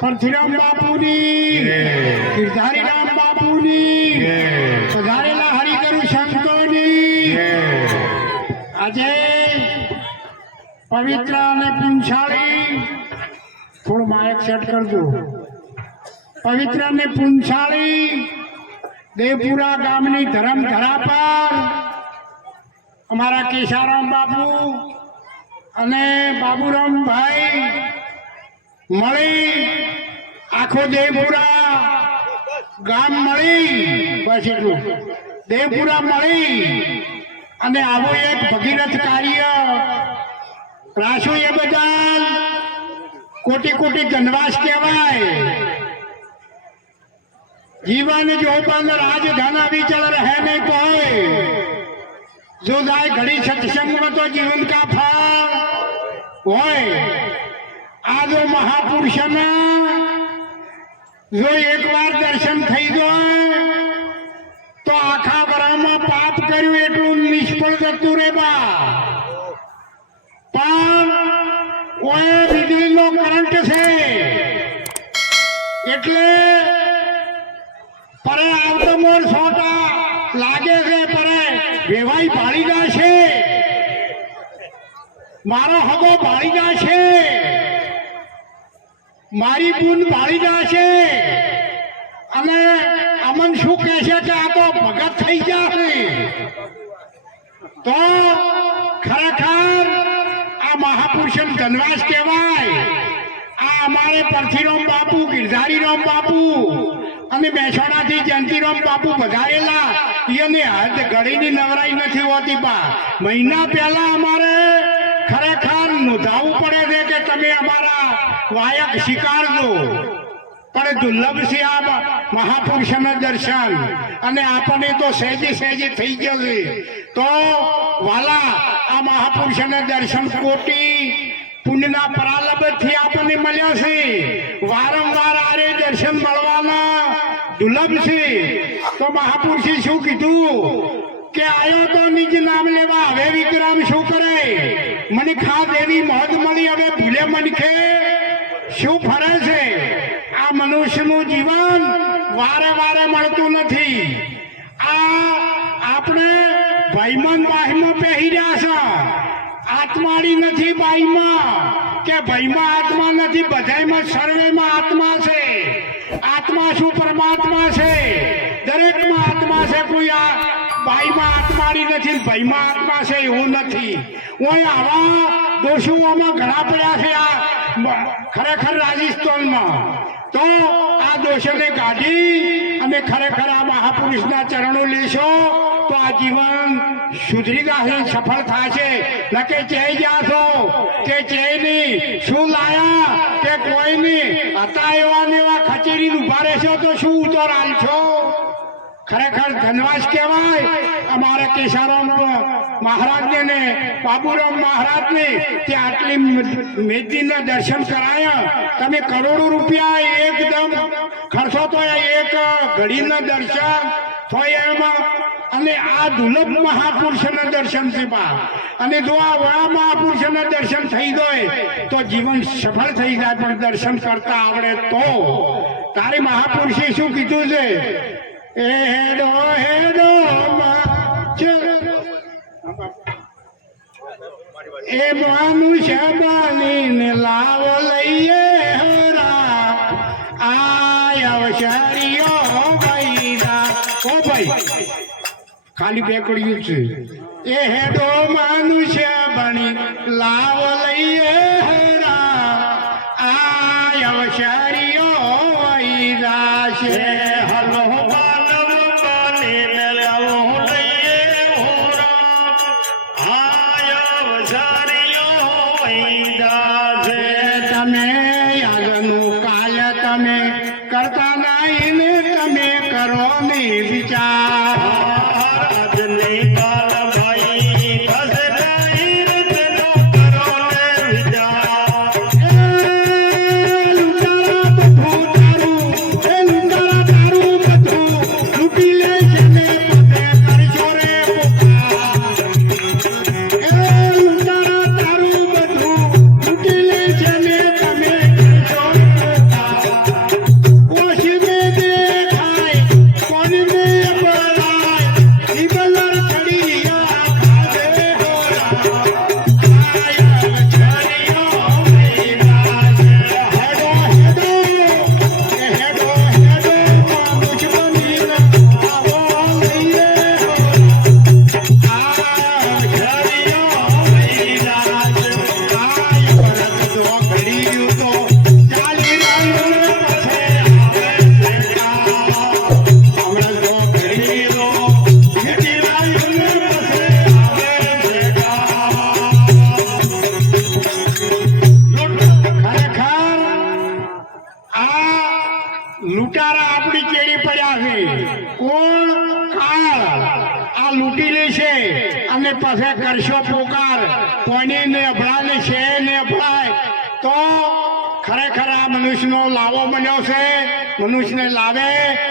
પરશુરામ બાપુની તીર્થારીરામ બાપુની પધારેલા હરિકરુ સંતોની આજે પવિત્ર અને પુંછાળી થોડું માયક સેટ કરજો. પવિત્ર અને પુંછાળી દેવપુરા ગામની ધરમધરા પર અમારા કેશારામ બાપુ અને બાબુરામભાઈ મળી આખો દેવપુરા ગામ મળી, બસ એટલું દેવપુરા મળી અને આવું એક ભગીરથ કાર્ય રાશું એ બદલ કોટી કોટી ધન્યવાદ કહેવાય. जीवन जो बन राजधन अविचल रहे नहीं कोई, जो जाए घड़ी सत्संग में तो जीवन का फल होय. आज महापुरुष जो एक बार दर्शन थी गए तो आखा बरा में पाप कर्યું એટલું નિષ્ફળ જતું રે બા. પણ ઓય વીજળીનો કરંટ છે એટલે પરે આવતો મોર છોટા લાગે છે, પરે વેવાઈ ભાળી જશે, મારો હગો ભાળી જશે, મારી બૂન ભાળી જશે અને અમન શું કહે છે કે આ તો ભગત થઈ જશે. તો ખરેખર આ મહાપુરુષ ધનવાસ કહેવાય. આ અમારે પરશુરામ બાપુ, ગિરધારીરામ બાપુ અને બેસોડાથી જયંતિરામ બાપુ પધારેલા, એને હદ ઘડીની નવરાઈ નથી હોતી બા. મહિના પહેલા અમારે ખરેખર નોંધાવવું પડે છે કે તમે અમારા વાયક સ્વીકારજો. પણ દુર્લભ છે આ મહાપુરુષના દર્શન અને આપણને તો સહેજે સહેજે થઈ જશે. તો વાલા આ મહાપુરુષના દર્શન કોટી પુણ્યના પરાલભથી આપણને મળ્યા છે. વારંવાર આરે દર્શન મળવાના દુર્લભ છે. તો મહાપુરુષે શું કીધું કે આયો તો નિજ નામ લેવા, હવે વિક્રમ શું કરે? મને ખા દેવી મોજ મળી, હવે ભૂલે મનખે શું ફરે છે? આ મનુષ્યનું જીવન વારે વારે મળતું નથી. આ આપણે ભાઈમાં બાહીમાં પહેરી રહ્યા છે. આત્માડી નથી બાઈમાં કે ભાઈમાં આત્મા નથી, બધાયમાં સર્વેમાં આત્મા છે. આત્મા શું? પરમાત્મા છે. દરેકમાં આત્મા છે. કોઈ આ બાઈમાં આત્માડી નથી, ભાઈમાં આત્મા છે એવું નથી. ઓય આવા દોષોમાં ઘણા પડ્યા છે આ ખરેખર રાજસ્થાનમાં. તો આ દોષોને કાઢી અને ખરેખર આ મહાપુરુષના ચરણો લેશો તો આ જીવન સુધરી જશે, સફળ થશે. નકે ચેઈ જાશો કે ચેઈ નહીં, શું લાયા કે કોઈ નહીં, હતા એવા ને એવા ખચેરી ઉભા રહેશો તો શું ઉતર આલશો? ખરેખર ધન્યવાદ કહેવાય અમારા કેશારામ મહારાજને ને બાબુરામ મહારાજને કે આટલી મેદીના દર્શન કરાયા. તમે કરોડો રૂપિયા એકદમ ખર્ચો તો એક ઘડીના દર્શન તો એમાં અને આ દુર્લભ મહાપુરુષના દર્શન છે બા. અને જો આ વડા મહાપુરુષના દર્શન થઈ જાય તો જીવન સફળ થઈ જાય. પણ દર્શન કરતા આવડે તો. તારે મહાપુરુષે શું કીધું છે? એ હેડો હેડો એ મનુષ્ય બનીને લાવો લઈએ હરા, આ અવસરીઓ ભાઈરા. ઓ ભાઈ ખાલી બે કડીયું છે. એ હેડો મનુષ્ય બની લાવો લઈએ હરા, આ અવસરીઓ ભાઈરા છે. હલો તમે યાદનું કાલ તમે કરતા નહીં ને તમે કરો ને વિચાર. તમે ઘડીયું તો ચાલી રહ્યું ને પછી આવે છે કાળ. હમણાં તો ઘડીયું વીતી રહ્યું ને પછી આવે છે કાળ. ખરેખર આ લૂંટારા આપણી ચેડી પડ્યા છે. કોણ? કાળ. આ લૂંટી લેશે અને પછી કરશો પોકાર. કોની ને અભળાને છે ને અભળાય તો ખરેખર આ મનુષ્યનો લાવો બન્યો છે. મનુષ્યને લાવે.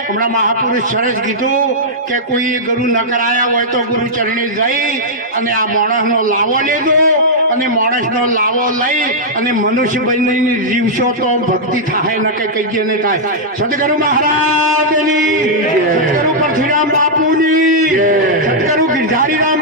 હમણાં મહાપુરુષ સરસ કીધું કે કોઈ ગુરુ ન કરાયા હોય તો ગુરુ ચરણે જઈ અને આ માણસનો લાવો લીધો અને માણસનો લાવો લઈ અને મનુષ્ય બનીને જીવશો તો ભક્તિ થાય ન કઈ કઈ નહીં થાય. સદગુરુ મહારાજની, સદગુરુ પરશુરામ બાપુની, સદગુરુ ગિરધારીરામ